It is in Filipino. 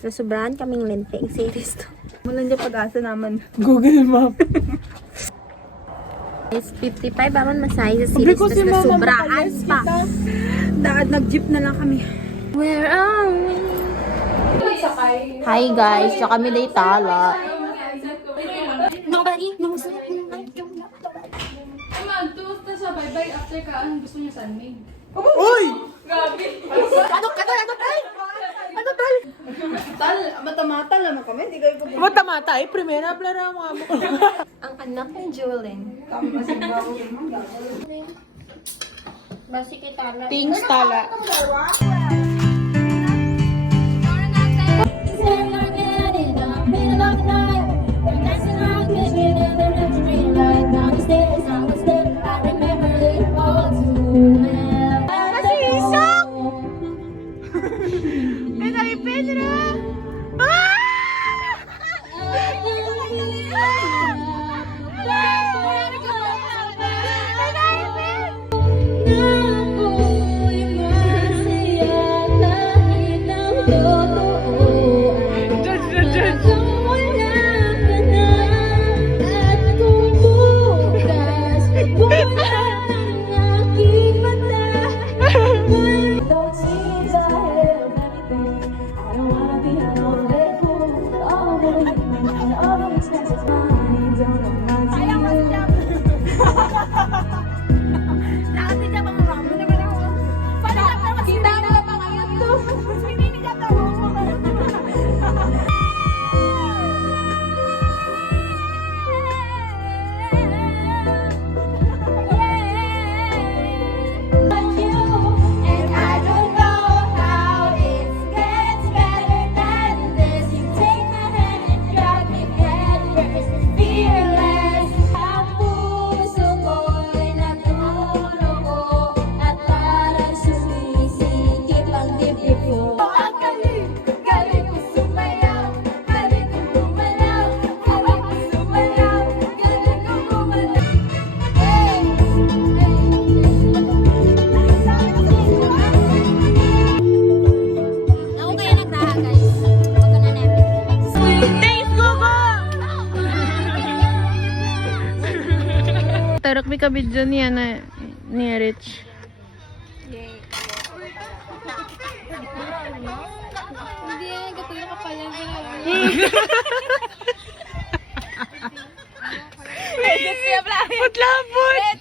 Nasubrahan kaming lente. Series to. Mula dyan pag-asa naman. Google Map. Is 55 aron masaya sa series. Tapos nasubrahan pa. Daad nag-jeep na lang kami. Where are we? Hi guys, so kami day tala. Nobody knows it. Magtuta sa bye-bye after ka, ang gusto niya sunmade. Uy! Ano tal? Tal, mata-mata naman kami. Hindi kayo pag- Mata-mata eh. Primera, plara mo amo. Ang anak ni Julen. Basi kita tala. Things tala. Tarok may kabidyo niya na ni Rich. Hindi yan, gatuloy ka pa yan. Putlapot!